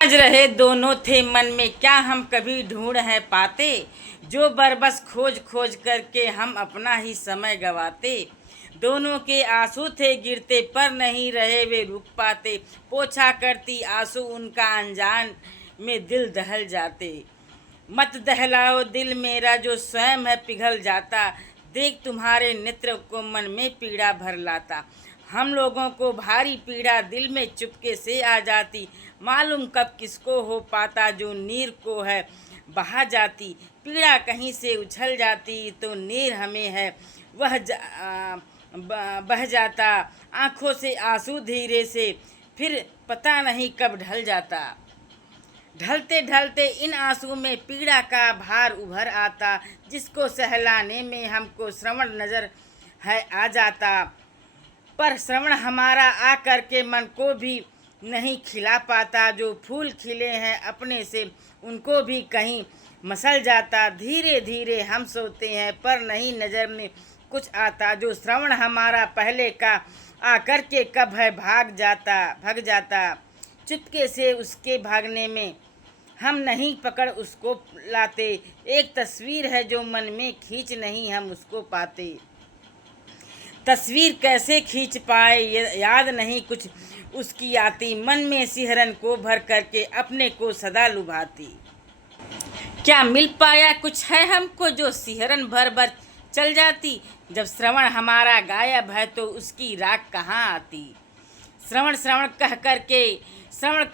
आज रहे दोनों थे मन में, क्या हम कभी ढूंढ है पाते। जो बरबस खोज खोज करके हम अपना ही समय गवाते। दोनों के आंसू थे गिरते पर नहीं रहे वे रुक पाते। पोछा करती आंसू उनका अनजान में दिल दहल जाते। मत दहलाओ दिल मेरा जो स्वयं है पिघल जाता। देख तुम्हारे नेत्र को मन में पीड़ा भर लाता। हम लोगों को भारी पीड़ा दिल में चुपके से आ जाती। मालूम कब किसको हो पाता जो नीर को है बहा जाती। पीड़ा कहीं से उछल जाती तो नीर हमें है बह जाता। आँखों से आंसू धीरे से फिर पता नहीं कब ढल जाता। ढलते ढलते इन आंसू में पीड़ा का भार उभर आता। जिसको सहलाने में हमको श्रवण नजर है आ जाता। पर श्रवण हमारा आ कर के मन को भी नहीं खिला पाता। जो फूल खिले हैं अपने से उनको भी कहीं मसल जाता। धीरे धीरे हम सोते हैं पर नहीं नज़र में कुछ आता। जो श्रवण हमारा पहले का आ कर के कब है भाग जाता। चुपके से उसके भागने में हम नहीं पकड़ उसको लाते। एक तस्वीर है जो मन में खींच नहीं हम उसको पाते। तस्वीर कैसे खींच पाए याद नहीं कुछ उसकी आती। मन में सिहरन को भर करके अपने को सदा लुभाती। क्या मिल पाया कुछ है हमको जो सिहरन भर भर चल जाती। जब श्रवण हमारा गायब है तो उसकी राख कहाँ आती। श्रवण श्रवण कह करके श्रवण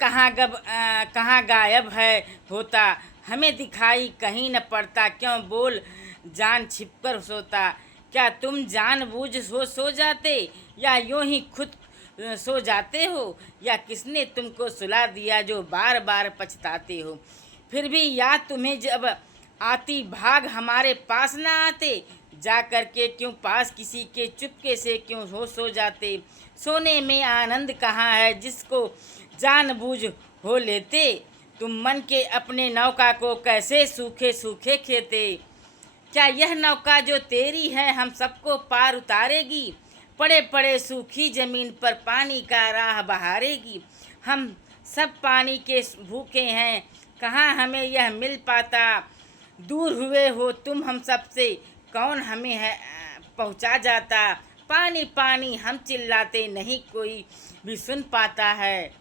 कहाँ गायब है होता। हमें दिखाई कहीं न पड़ता क्यों बोल जान छिपकर सोता। क्या तुम जानबूझ सो जाते या यूं ही खुद सो जाते हो। या किसने तुमको सुला दिया जो बार बार पछताते हो। फिर भी याद तुम्हें जब आती भाग हमारे पास ना आते। जा कर के क्यों पास किसी के चुपके से क्यों सो जाते। सोने में आनंद कहाँ है जिसको जानबूझ हो लेते। तुम मन के अपने नौका को कैसे सूखे सूखे खेते। क्या यह नौका जो तेरी है हम सबको पार उतारेगी। पड़े पड़े सूखी जमीन पर पानी का राह बहारेगी। हम सब पानी के भूखे हैं कहाँ हमें यह मिल पाता। दूर हुए हो तुम हम सबसे कौन हमें है पहुँचा जाता। पानी पानी हम चिल्लाते नहीं कोई भी सुन पाता है।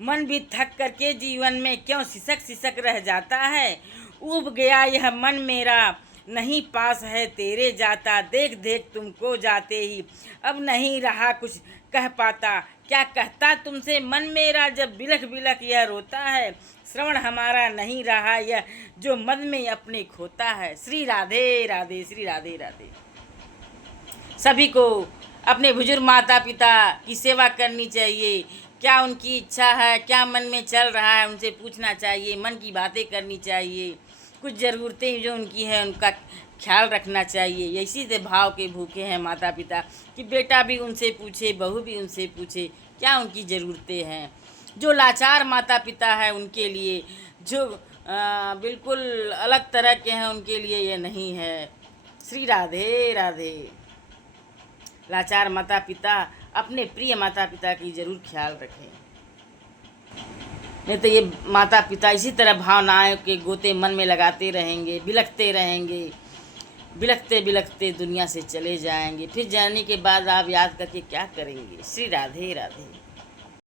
मन भी थक करके जीवन में क्यों सिसक सिसक रह जाता है। उब गया यह मन मेरा नहीं पास है तेरे जाता। देख देख तुमको जाते ही अब नहीं रहा कुछ कह पाता। क्या कहता तुमसे मन मेरा जब बिलख बिलख यह रोता है। श्रवण हमारा नहीं रहा यह जो मद में अपने खोता है। श्री राधे राधे श्री राधे राधे। सभी को अपने बुजुर्ग माता पिता की सेवा करनी चाहिए। क्या उनकी इच्छा है क्या मन में चल रहा है उनसे पूछना चाहिए। मन की बातें करनी चाहिए। कुछ ज़रूरतें जो उनकी हैं उनका ख्याल रखना चाहिए। इसी से भाव के भूखे हैं माता पिता कि बेटा भी उनसे पूछे बहू भी उनसे पूछे क्या उनकी ज़रूरतें हैं। जो लाचार माता पिता है उनके लिए जो बिल्कुल अलग तरह के हैं उनके लिए ये नहीं है। श्री राधे राधे। लाचार माता पिता अपने प्रिय माता पिता की ज़रूर ख्याल रखें। नहीं तो ये माता पिता इसी तरह भावनाओं के गोते मन में लगाते रहेंगे बिलखते रहेंगे। बिलखते बिलखते दुनिया से चले जाएंगे। फिर जाने के बाद आप याद करके क्या करेंगे। श्री राधे राधे।